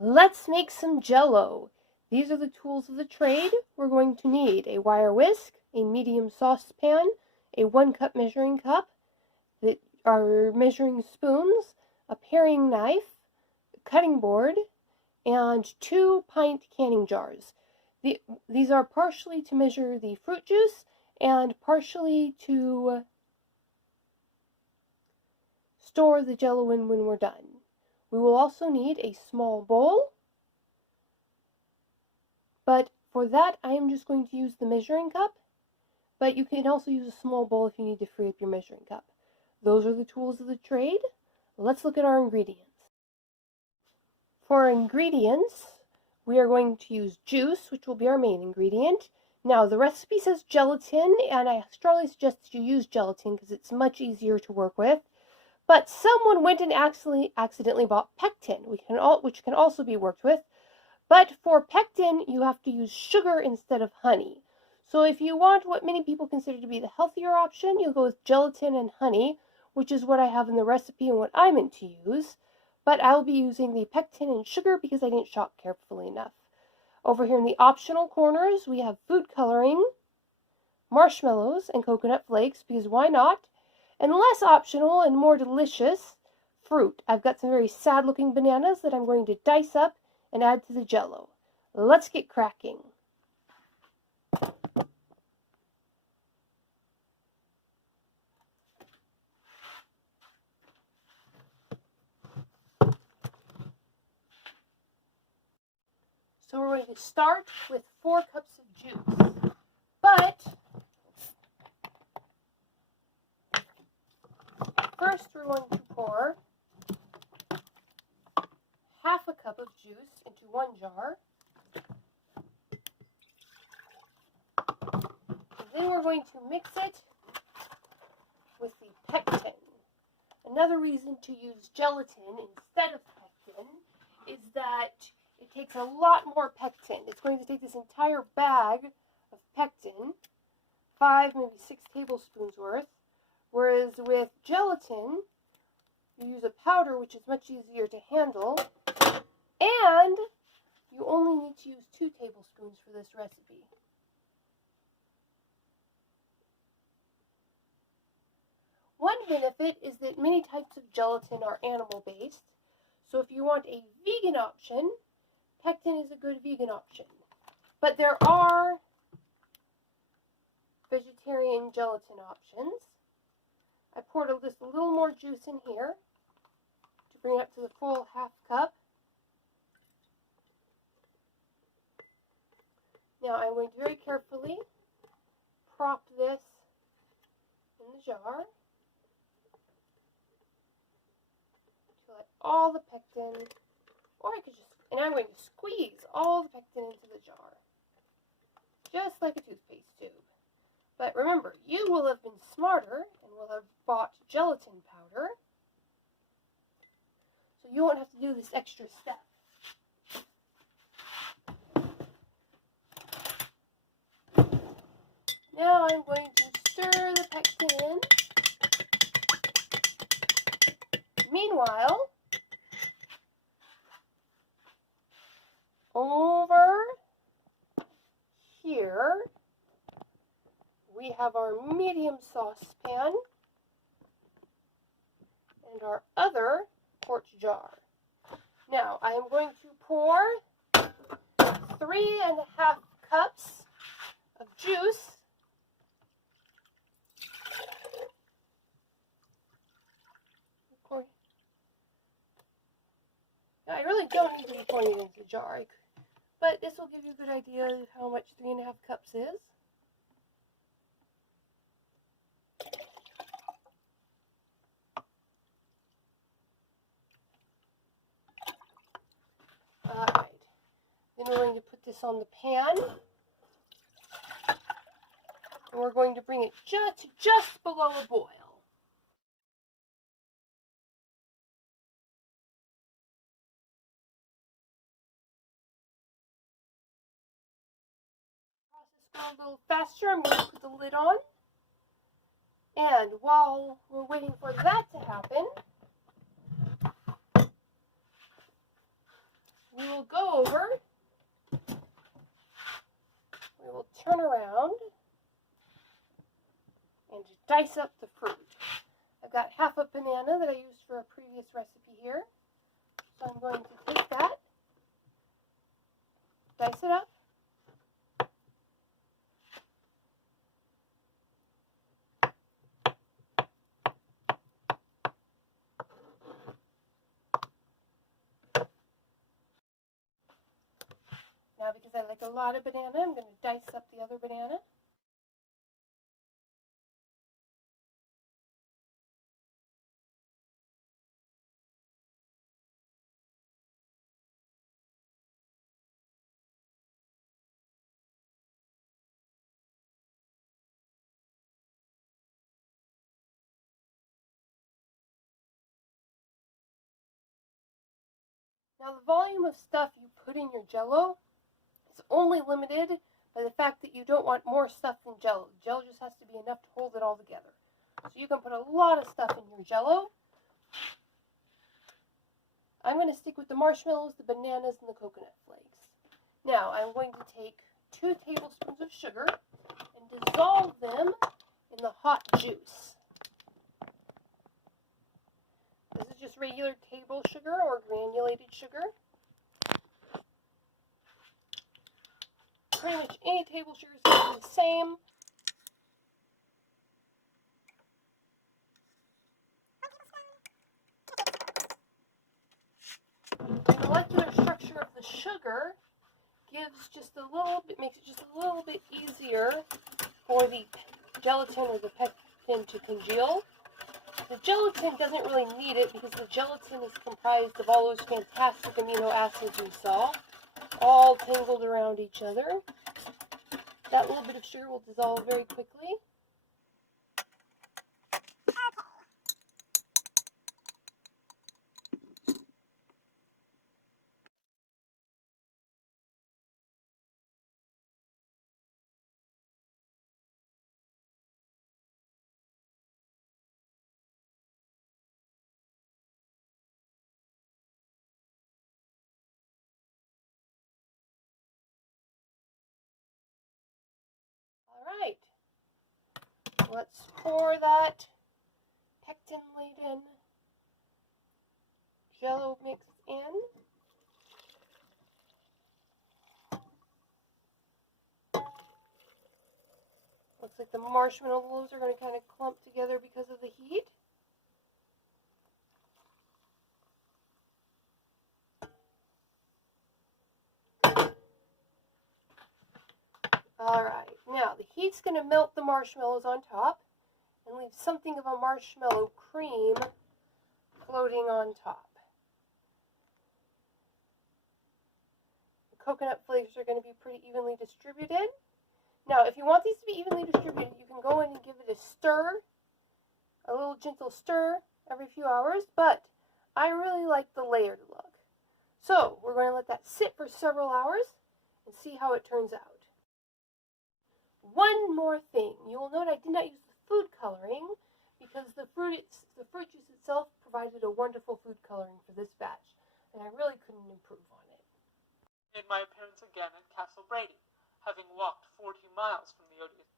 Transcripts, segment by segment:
Let's make some Jello. These are the tools of the trade. We're going to need a wire whisk, a medium saucepan, a 1-cup measuring cup, our measuring spoons, a paring knife, a cutting board, and 2-pint canning jars. These are partially to measure the fruit juice and partially to store the Jello in when we're done. We will also need a small bowl, but for that I am just going to use the measuring cup, but you can also use a small bowl if you need to free up your measuring cup. Those are the tools of the trade. Let's look at our ingredients. For our ingredients, we are going to use juice, which will be our main ingredient. Now, the recipe says gelatin, and I strongly suggest that you use gelatin because it's much easier to work with. But someone went and accidentally bought pectin, which can also be worked with. But for pectin, you have to use sugar instead of honey. So if you want what many people consider to be the healthier option, you'll go with gelatin and honey, which is what I have in the recipe and what I meant to use. But I'll be using the pectin and sugar because I didn't shop carefully enough. Over here in the optional corners, we have food coloring, marshmallows, and coconut flakes, because why not? And less optional and more delicious, fruit. I've got some very sad looking bananas that I'm going to dice up and add to the Jello. Let's get cracking. So we're going to start with 4 cups of juice. But first we're going to pour half a cup of juice into 1 jar. And then we're going to mix it with the pectin. Another reason to use gelatin instead of pectin is that it takes a lot more pectin. It's going to take this entire bag of pectin, 5, maybe 6 tablespoons worth, whereas with gelatin, you use a powder which is much easier to handle, and you only need to use 2 tablespoons for this recipe. One benefit is that many types of gelatin are animal-based, so if you want a vegan option, pectin is a good vegan option. But there are vegetarian gelatin options. I poured just a little more juice in here to bring it up to the full half cup. Now I'm going to very carefully prop this in the jar to let all the pectin, or I could just, and I'm going to squeeze all the pectin into the jar, just like a toothpaste tube. But remember, you will have been smarter and will have bought gelatin powder, so you won't have to do this extra step. Now I'm going to stir the pectin in. Meanwhile, over here, we have our medium saucepan and our other quart jar. Now, I am going to pour 3.5 cups of juice Now, I really don't need to be pouring it into the jar, but this will give you a good idea of how much 3.5 cups is. Alright, then we're going to put this on the pan, and we're going to bring it just below a boil. Process go a little faster. I'm going to put the lid on, and while we're waiting for that to happen, we will go over, we will turn around and dice up the fruit. I've got half a banana that I used for a previous recipe here. So I'm going to take that, dice it up, now because I like a lot of banana, I'm going to dice up the other banana. Now the volume of stuff you put in your Jello is only limited by the fact that you don't want more stuff than Jello. Jello just has to be enough to hold it all together. So you can put a lot of stuff in your Jello. I'm going to stick with the marshmallows, the bananas, and the coconut flakes. Now I'm going to take 2 tablespoons of sugar and dissolve them in the hot juice. This is just regular table sugar or granulated sugar. Pretty much any table sugar is going to be the same. The molecular structure of the sugar gives just a little bit, makes it just a little bit easier for the gelatin or the pectin to congeal. The gelatin doesn't really need it because the gelatin is comprised of all those fantastic amino acids we saw, all tangled around each other. That little bit of sugar will dissolve very quickly. Alright, let's pour that pectin-laden Jello mix in. Looks like the marshmallows are going to kind of clump together because of the heat. Alright, now the heat's going to melt the marshmallows on top and leave something of a marshmallow cream floating on top. The coconut flakes are going to be pretty evenly distributed. Now, if you want these to be evenly distributed, you can go in and give it a stir, a little gentle stir every few hours, but I really like the layered look. So, we're going to let that sit for several hours and see how it turns out. One more thing. You will note I did not use the food coloring because the fruit juice itself provided a wonderful food coloring for this batch, and I really couldn't improve on it. Made my appearance again at Castle Brady, having walked 40 miles from the odious.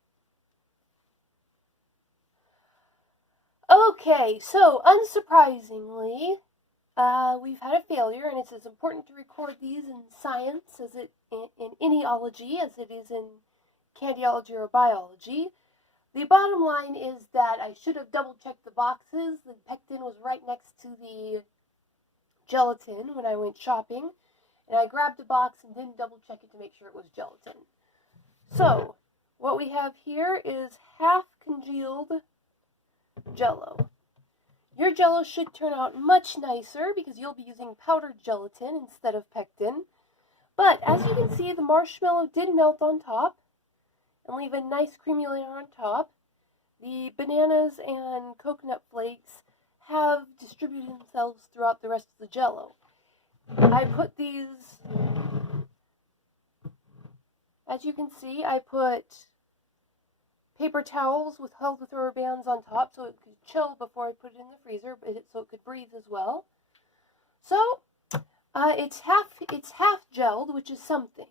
Okay, so unsurprisingly, we've had a failure, and it's as important to record these in science as in anyology as it is in Candyology or biology. The bottom line is that I should have double-checked the boxes. The pectin was right next to the gelatin when I went shopping, and I grabbed a box and didn't double-check it to make sure it was gelatin. So, what we have here is half congealed Jello. Your Jello should turn out much nicer because you'll be using powdered gelatin instead of pectin. But as you can see, the marshmallow did melt on top and leave a nice creamy layer on top. The bananas and coconut flakes have distributed themselves throughout the rest of the Jello. I put these, as you can see, I put paper towels held with rubber bands on top so it could chill before I put it in the freezer, so it could breathe as well. So, It's half gelled, which is something.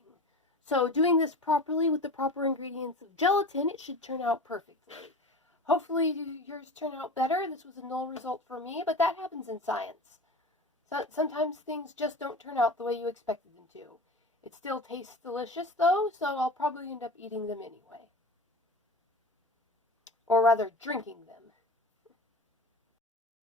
So doing this properly with the proper ingredients of gelatin, it should turn out perfectly. Hopefully yours turn out better. This was a null result for me, but that happens in science. So sometimes things just don't turn out the way you expected them to. It still tastes delicious though, so I'll probably end up eating them anyway. Or rather, drinking them